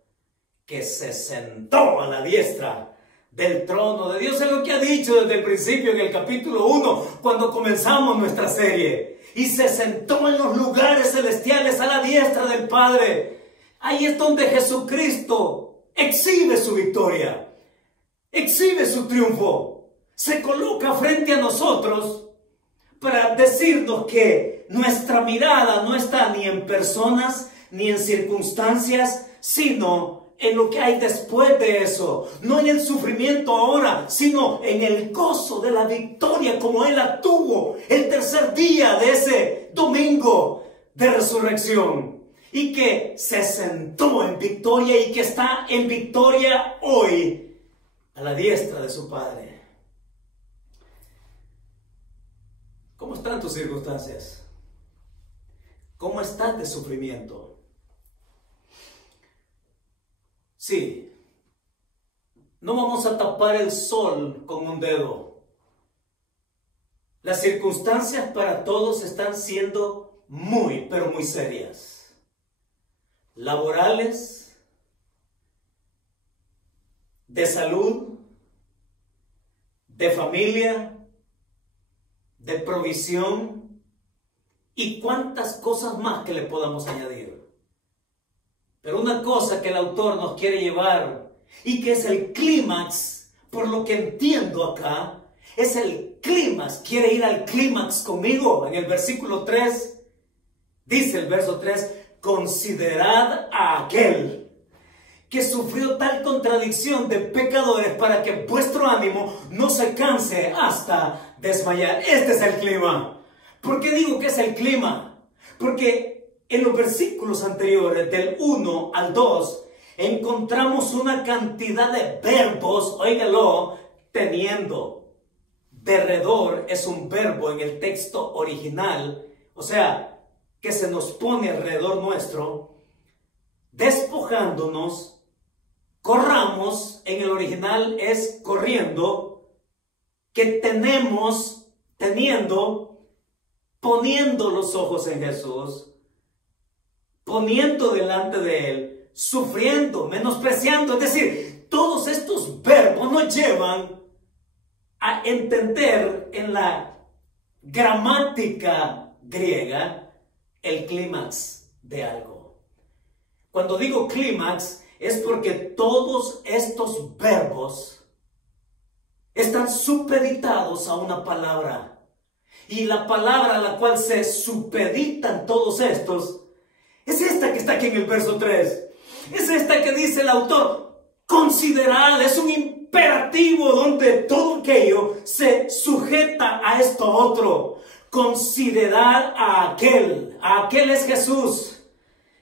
que se sentó a la diestra del trono de Dios. Es lo que ha dicho desde el principio en el capítulo 1, cuando comenzamos nuestra serie. Y se sentó en los lugares celestiales a la diestra del Padre. Ahí es donde Jesucristo exhibe su victoria, exhibe su triunfo. Se coloca frente a nosotros para decirnos que nuestra mirada no está ni en personas, ni en circunstancias, sino en lo que hay después de eso. No en el sufrimiento ahora, sino en el gozo de la victoria como Él la tuvo el tercer día de ese domingo de resurrección. Y que se sentó en victoria y que está en victoria hoy a la diestra de su Padre. ¿Cómo están tus circunstancias? ¿Cómo estás de sufrimiento? Sí, no vamos a tapar el sol con un dedo. Las circunstancias para todos están siendo muy, pero muy serias. Laborales, de salud, de familia, de provisión y cuántas cosas más que le podamos añadir. Pero una cosa que el autor nos quiere llevar y que es el clímax, por lo que entiendo acá, es el clímax. ¿Quiere ir al clímax conmigo? En el versículo 3, dice el verso 3, considerad a aquel que sufrió tal contradicción de pecadores para que vuestro ánimo no se canse hasta desmayar. Este es el clima. ¿Por qué digo que es el clima? Porque en los versículos anteriores, del 1 al 2, encontramos una cantidad de verbos, óigalo, teniendo. Derredor es un verbo en el texto original, o sea, que se nos pone alrededor nuestro, despojándonos, corramos, en el original es corriendo, que tenemos, teniendo, poniendo los ojos en Jesús, poniendo delante de Él, sufriendo, menospreciando, es decir, todos estos verbos nos llevan a entender en la gramática griega el clímax de algo. Cuando digo clímax es porque todos estos verbos están supeditados a una palabra. Y la palabra a la cual se supeditan todos estos es esta que está aquí en el verso 3. Es esta que dice el autor, considerad, es un imperativo donde todo aquello se sujeta a esto otro. Considerad a aquel es Jesús,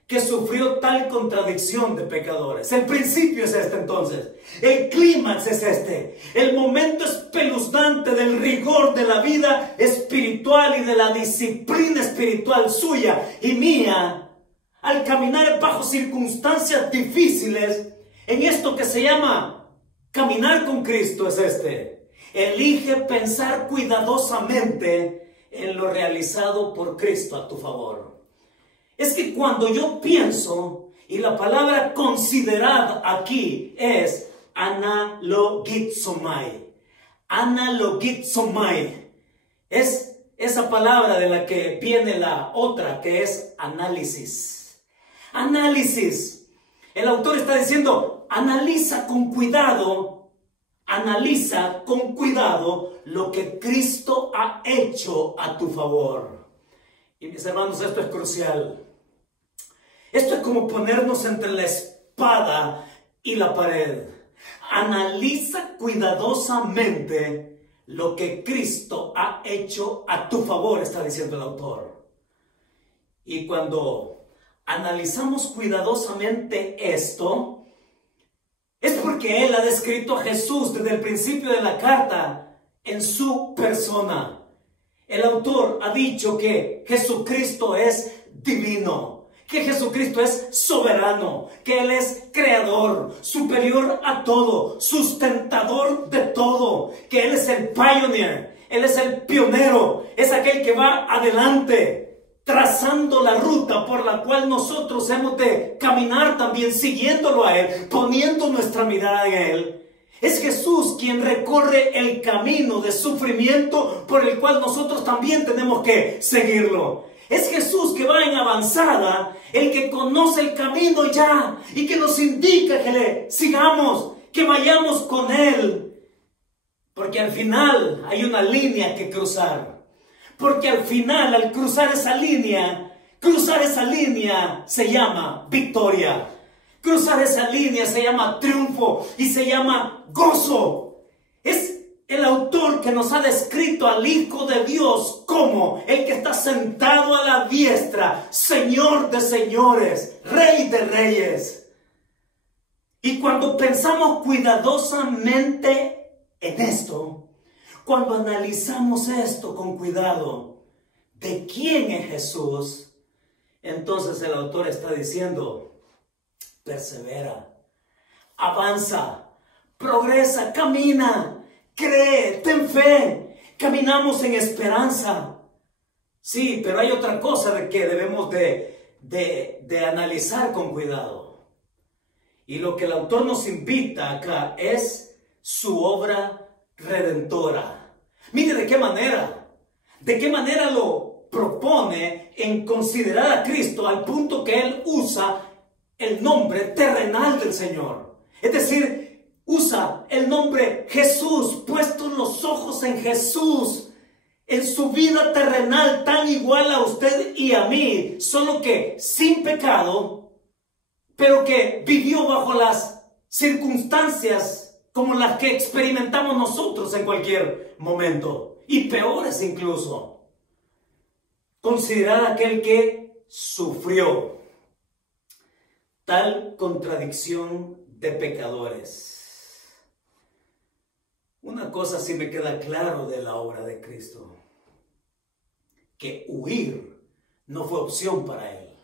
que sufrió tal contradicción de pecadores. El principio es este entonces, el clímax es este, el momento espeluznante del rigor de la vida espiritual y de la disciplina espiritual suya y mía, al caminar bajo circunstancias difíciles, en esto que se llama caminar con Cristo es este. Elige pensar cuidadosamente en lo realizado por Cristo a tu favor. Es que cuando yo pienso, y la palabra considerad aquí es analogizomai. Analogizomai. Es esa palabra de la que viene la otra, que es análisis. Análisis. El autor está diciendo, analiza con cuidado lo que Cristo ha hecho a tu favor. Y mis hermanos, esto es crucial. Esto es como ponernos entre la espada y la pared. Analiza cuidadosamente lo que Cristo ha hecho a tu favor, está diciendo el autor. Y cuando analizamos cuidadosamente esto, es porque Él ha descrito a Jesús desde el principio de la carta en su persona. El autor ha dicho que Jesucristo es divino, que Jesucristo es soberano, que Él es creador, superior a todo, sustentador de todo, que Él es el pioneer, Él es el pionero, es aquel que va adelante, trazando la ruta por la cual nosotros hemos de caminar también, siguiéndolo a Él, poniendo nuestra mirada en Él. Es Jesús quien recorre el camino de sufrimiento por el cual nosotros también tenemos que seguirlo. Es Jesús que va en avanzada, el que conoce el camino ya y que nos indica que le sigamos, que vayamos con Él. Porque al final hay una línea que cruzar. Porque al final, al cruzar esa línea se llama victoria. Cruzar esa línea se llama triunfo y se llama gozo. Es el autor que nos ha descrito al Hijo de Dios como el que está sentado a la diestra, Señor de señores, Rey de reyes. Y cuando pensamos cuidadosamente en esto, cuando analizamos esto con cuidado, ¿de quién es Jesús? Entonces el autor está diciendo, persevera, avanza, progresa, camina, cree, ten fe, caminamos en esperanza. Sí, pero hay otra cosa de que debemos de analizar con cuidado. Y lo que el autor nos invita acá es su obra redentora. Mire de qué manera lo propone en considerar a Cristo al punto que Él usa el nombre terrenal del Señor. Es decir, usa el nombre Jesús, puestos los ojos en Jesús, en su vida terrenal tan igual a usted y a mí, solo que sin pecado, pero que vivió bajo las circunstancias como las que experimentamos nosotros en cualquier momento, y peores incluso. Considerar aquel que sufrió tal contradicción de pecadores. Una cosa sí me queda claro de la obra de Cristo, que huir no fue opción para Él.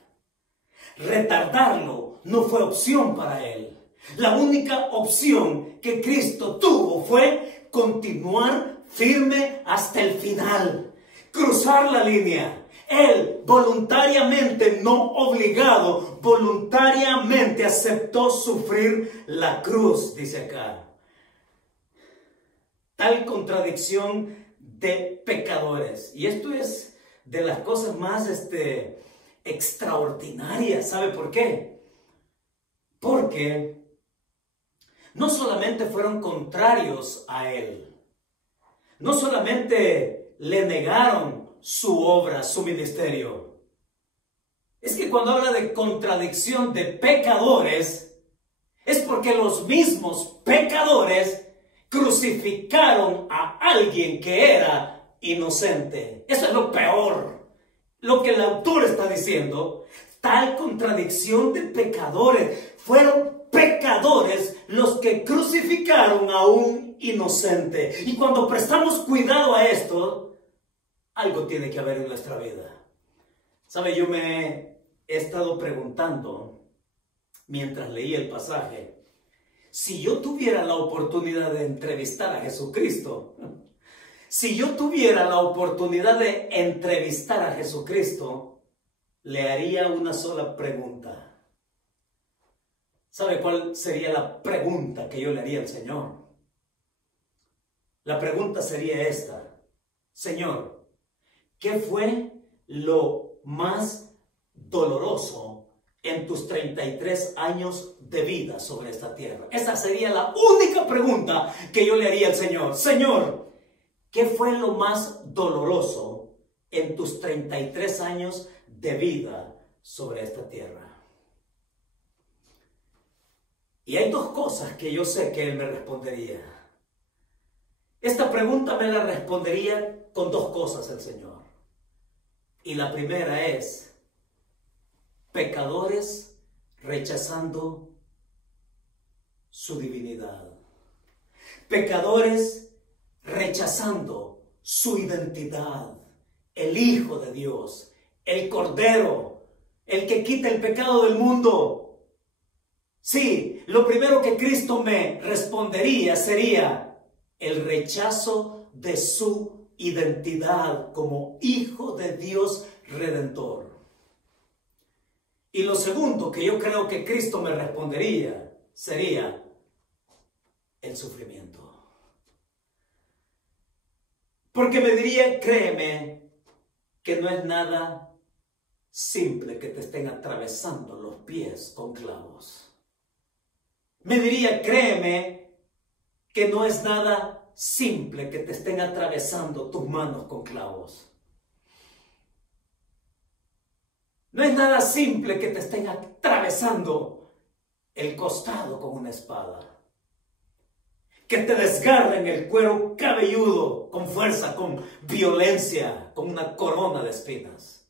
Retardarlo no fue opción para Él. La única opción que Cristo tuvo fue continuar firme hasta el final, cruzar la línea. Él voluntariamente, no obligado, voluntariamente aceptó sufrir la cruz, dice acá. Tal contradicción de pecadores. Y esto es de las cosas más extraordinarias. ¿Sabe por qué? Porque no solamente fueron contrarios a Él, no solamente le negaron su obra, su ministerio. Es que cuando habla de contradicción de pecadores, es porque los mismos pecadores crucificaron a alguien que era inocente. Eso es lo peor. Lo que el autor está diciendo, tal contradicción de pecadores. Fueron pecadores los que crucificaron a un inocente. Y cuando prestamos cuidado a esto, algo tiene que haber en nuestra vida. ¿Sabe? Yo me he estado preguntando, mientras leía el pasaje, si yo tuviera la oportunidad de entrevistar a Jesucristo, si yo tuviera la oportunidad de entrevistar a Jesucristo, le haría una sola pregunta. ¿Sabe cuál sería la pregunta que yo le haría al Señor? La pregunta sería esta: Señor, ¿qué fue lo más doloroso en tus 33 años de vida sobre esta tierra? Esa sería la única pregunta que yo le haría al Señor. Señor, ¿qué fue lo más doloroso en tus 33 años de vida sobre esta tierra? Y hay dos cosas que yo sé que Él me respondería. Esta pregunta me la respondería con dos cosas el Señor. Y la primera es: pecadores rechazando su divinidad. Pecadores rechazando su identidad. El Hijo de Dios, el Cordero, el que quita el pecado del mundo. Sí, lo primero que Cristo me respondería sería el rechazo de su identidad como Hijo de Dios Redentor. Y lo segundo que yo creo que Cristo me respondería sería el sufrimiento. Porque me diría: créeme que no es nada simple que te estén atravesando los pies con clavos. Me diría: créeme que no es nada simple que te estén atravesando tus manos con clavos. No es nada simple que te estén atravesando el costado con una espada. Que te desgarren el cuero cabelludo con fuerza, con violencia, con una corona de espinas.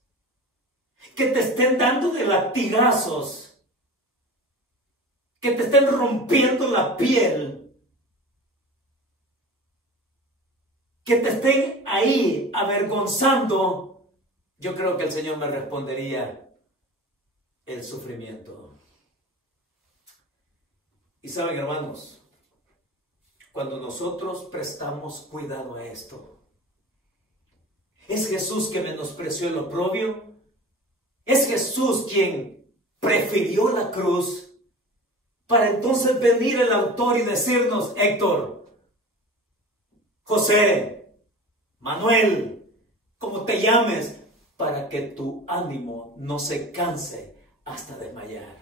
Que te estén dando de latigazos. Que te estén rompiendo la piel. Que te estén ahí avergonzando. Yo creo que el Señor me respondería: el sufrimiento. Y saben, hermanos, cuando nosotros prestamos cuidado a esto, ¿es Jesús que menospreció el oprobio? ¿Es Jesús quien prefirió la cruz para entonces venir el autor y decirnos: Héctor, José, Manuel, como te llames, para que tu ánimo no se canse hasta desmayar.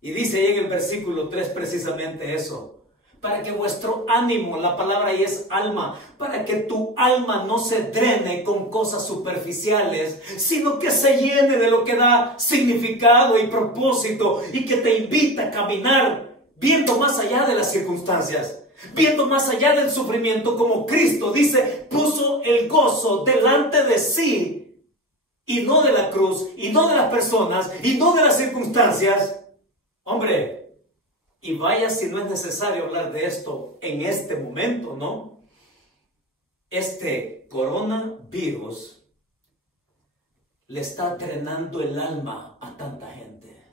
Y dice ahí en el versículo 3 precisamente eso. Para que vuestro ánimo, la palabra ahí es alma, para que tu alma no se drene con cosas superficiales, sino que se llene de lo que da significado y propósito y que te invita a caminar viendo más allá de las circunstancias, viendo más allá del sufrimiento, como Cristo dice, puso el gozo delante de sí y no de la cruz, y no de las personas, y no de las circunstancias. Hombre, y vaya si no es necesario hablar de esto en este momento, ¿no? Este coronavirus le está drenando el alma a tanta gente.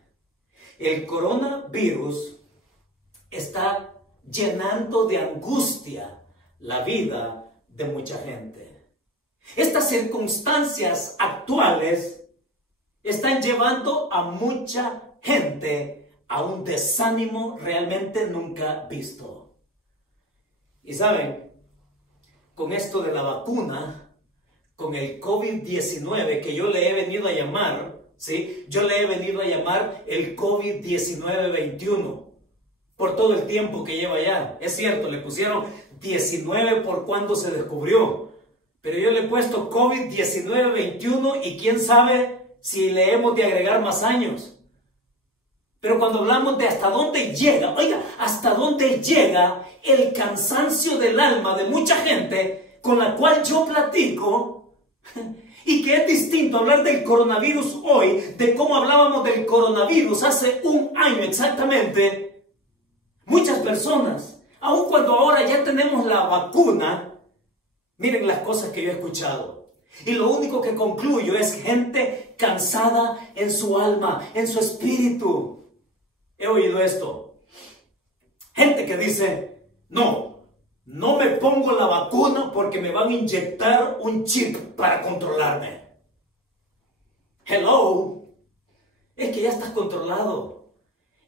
El coronavirus está llenando de angustia la vida de mucha gente. Estas circunstancias actuales están llevando a mucha gente a un desánimo realmente nunca visto. Y saben, con esto de la vacuna, con el COVID-19 que yo le he venido a llamar, ¿sí? Yo le he venido a llamar el COVID-19-21 por todo el tiempo que lleva ya. Es cierto, le pusieron 19 por cuando se descubrió, pero yo le he puesto COVID-19-21 y quién sabe si le hemos de agregar más años. Pero cuando hablamos de hasta dónde llega, oiga, hasta dónde llega el cansancio del alma de mucha gente con la cual yo platico, y que es distinto hablar del coronavirus hoy, de cómo hablábamos del coronavirus hace un año exactamente. Muchas personas, aun cuando ahora ya tenemos la vacuna, miren las cosas que yo he escuchado. Y lo único que concluyo es gente cansada en su alma, en su espíritu. He oído esto. Gente que dice, no me pongo la vacuna porque me van a inyectar un chip para controlarme. Hello. Es que ya estás controlado.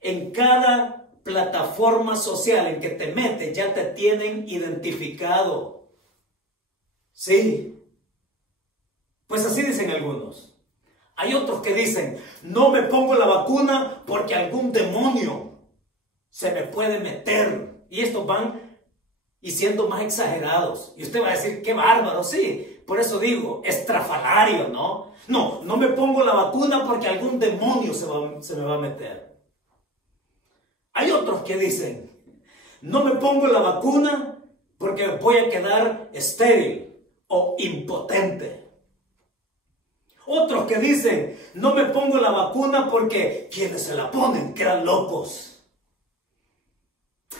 En cada plataforma social en que te metes ya te tienen identificado. Sí. Pues así dicen algunos. Hay otros que dicen, no me pongo la vacuna porque algún demonio se me puede meter. Y estos van y siendo más exagerados. Y usted va a decir, qué bárbaro, sí. Por eso digo, estrafalario, ¿no? No me pongo la vacuna porque algún demonio se me va a meter. Hay otros que dicen, no me pongo la vacuna porque voy a quedar estéril o impotente. Otros que dicen, no me pongo la vacuna porque quienes se la ponen quedan locos.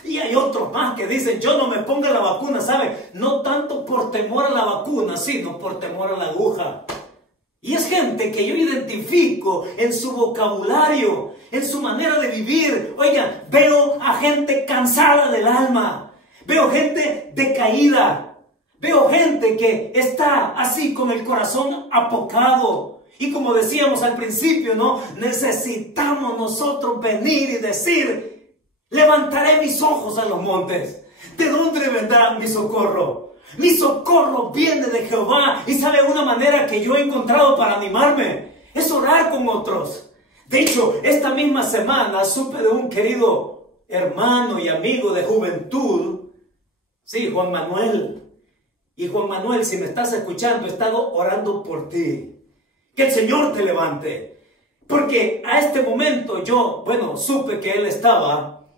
Y hay otros más que dicen, yo no me pongo la vacuna, ¿sabe? No tanto por temor a la vacuna, sino por temor a la aguja. Y es gente que yo identifico en su vocabulario, en su manera de vivir. Oiga, veo a gente cansada del alma, veo gente decaída. Veo gente que está así con el corazón apocado. Y como decíamos al principio, ¿no? Necesitamos nosotros venir y decir, levantaré mis ojos a los montes. ¿De dónde vendrá mi socorro? Mi socorro viene de Jehová. Y sabe una manera que yo he encontrado para animarme, es orar con otros. De hecho, esta misma semana supe de un querido hermano y amigo de juventud. Sí, Juan Manuel. Y Juan Manuel, si me estás escuchando, he estado orando por ti. Que el Señor te levante. Porque a este momento yo, supe que él estaba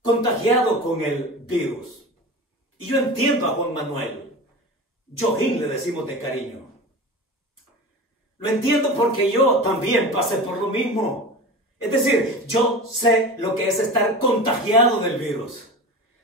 contagiado con el virus. Y yo entiendo a Juan Manuel. Jojín le decimos de cariño. Lo entiendo porque yo también pasé por lo mismo. Es decir, yo sé lo que es estar contagiado del virus.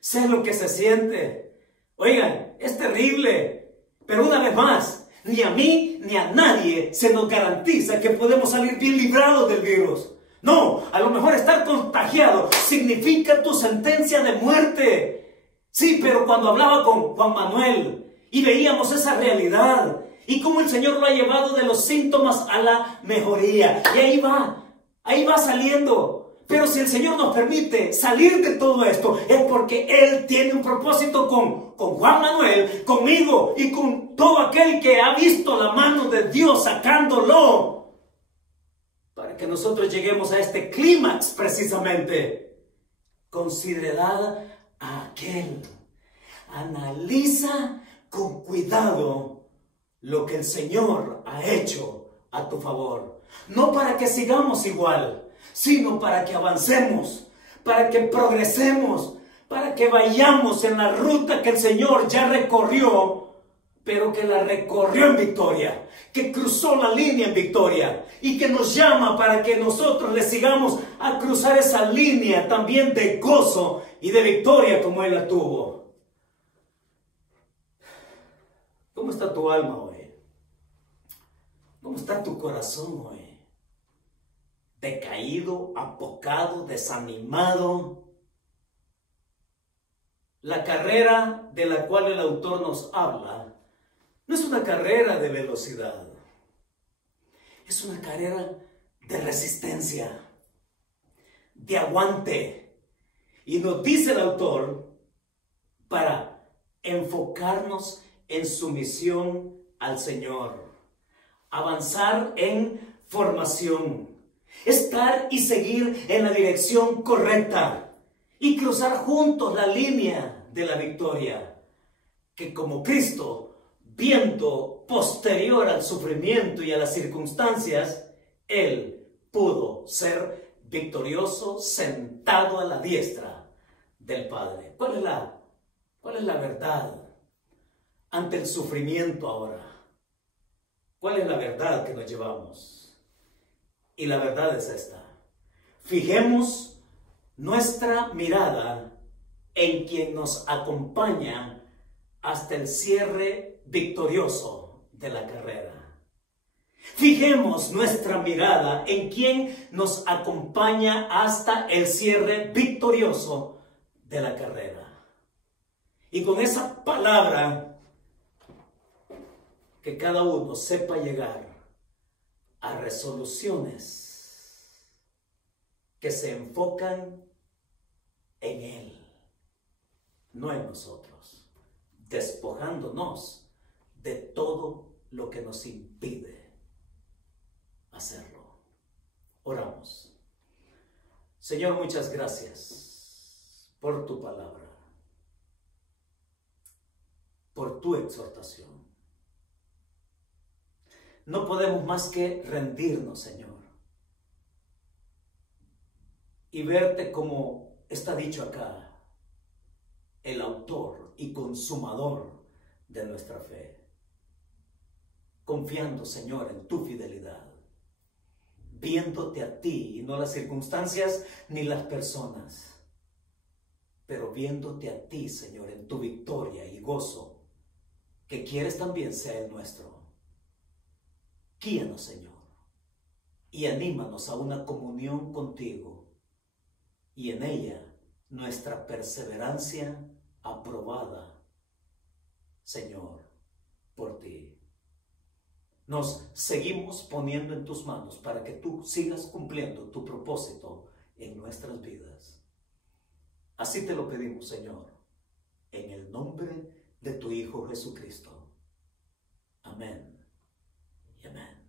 Sé lo que se siente. Oigan, es terrible, pero una vez más, ni a mí ni a nadie se nos garantiza que podemos salir bien librados del virus. No, a lo mejor estar contagiado significa tu sentencia de muerte. Sí, pero cuando hablaba con Juan Manuel y veíamos esa realidad y cómo el Señor lo ha llevado de los síntomas a la mejoría, y ahí va saliendo. Pero si el Señor nos permite salir de todo esto, es porque Él tiene un propósito con Juan Manuel, conmigo y con todo aquel que ha visto la mano de Dios sacándolo, para que nosotros lleguemos a este clímax precisamente. Considerad a aquel. Analiza con cuidado lo que el Señor ha hecho a tu favor. No para que sigamos igual, sino para que avancemos, para que progresemos, para que vayamos en la ruta que el Señor ya recorrió, pero que la recorrió en victoria, que cruzó la línea en victoria y que nos llama para que nosotros le sigamos a cruzar esa línea también de gozo y de victoria como Él la tuvo. ¿Cómo está tu alma hoy? ¿Cómo está tu corazón hoy? Decaído, apocado, desanimado. La carrera de la cual el autor nos habla no es una carrera de velocidad, es una carrera de resistencia, de aguante. Y nos dice el autor para enfocarnos en sumisión al Señor, avanzar en formación, estar y seguir en la dirección correcta y cruzar juntos la línea de la victoria, que como Cristo, viendo posterior al sufrimiento y a las circunstancias, Él pudo ser victorioso sentado a la diestra del Padre. ¿Cuál es la verdad ante el sufrimiento ahora? ¿Cuál es la verdad que nos llevamos? Y la verdad es esta: fijemos nuestra mirada en quien nos acompaña hasta el cierre victorioso de la carrera. Fijemos nuestra mirada en quien nos acompaña hasta el cierre victorioso de la carrera. Y con esa palabra, que cada uno sepa llegar a resoluciones que se enfocan en Él, no en nosotros, despojándonos de todo lo que nos impide hacerlo. Oramos. Señor, muchas gracias por tu palabra, por tu exhortación. No podemos más que rendirnos, Señor, y verte como está dicho acá, el autor y consumador de nuestra fe. Confiando, Señor, en tu fidelidad, viéndote a ti y no las circunstancias ni las personas, pero viéndote a ti, Señor, en tu victoria y gozo, que quieres también sea el nuestro. Guíanos, Señor, y anímanos a una comunión contigo, y en ella nuestra perseverancia aprobada, Señor, por ti. Nos seguimos poniendo en tus manos para que tú sigas cumpliendo tu propósito en nuestras vidas. Así te lo pedimos, Señor, en el nombre de tu Hijo Jesucristo. Amén y amén.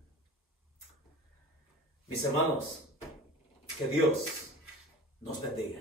Mis hermanos, que Dios nos bendiga.